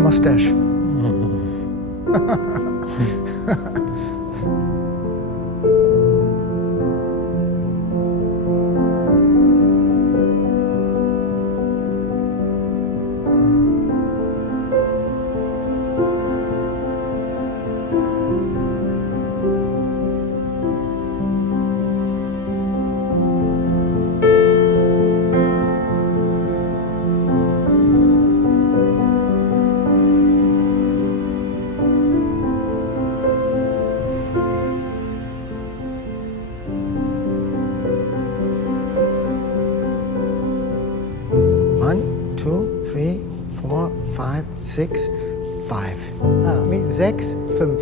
mustache. One, two, three, four, five, six, five. Sechs, fünf.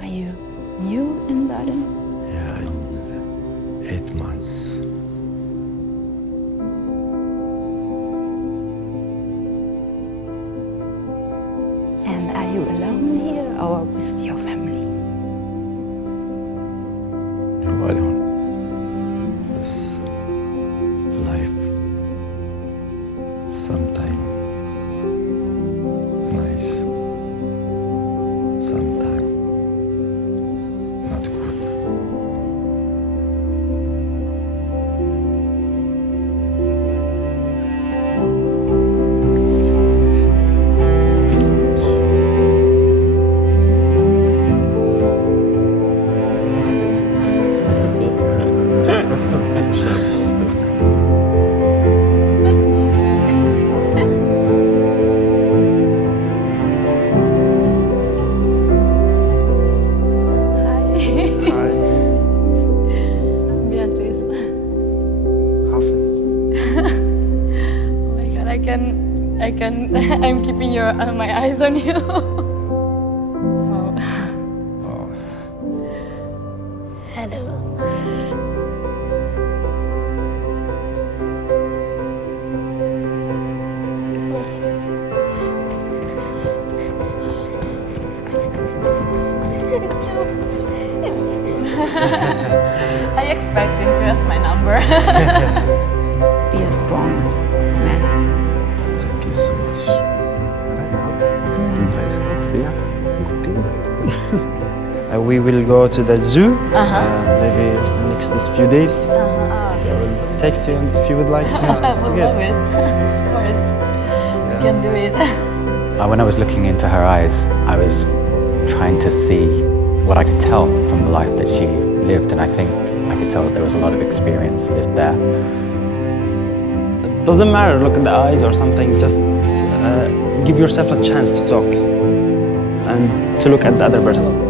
Are you new in Baden? Yeah, 8 months. And are you alone here or with your family? No, I don't. This life, sometime nice, sometime not good. Hi. Beatrice. Hafiz. Oh my god, I'm keeping my eyes on you. Wow. Oh. Hello. I expect him to ask my number. Be a strong man. Thank you so much. We will go to the zoo, maybe next these few days. That's Text you if you would like to. I would love it. Of course. You can do it. When I was looking into her eyes, I was trying to see what I could tell from the life that she lived, and I think I could tell that there was a lot of experience lived there. It doesn't matter, look at the eyes or something, just give yourself a chance to talk and to look at the other person.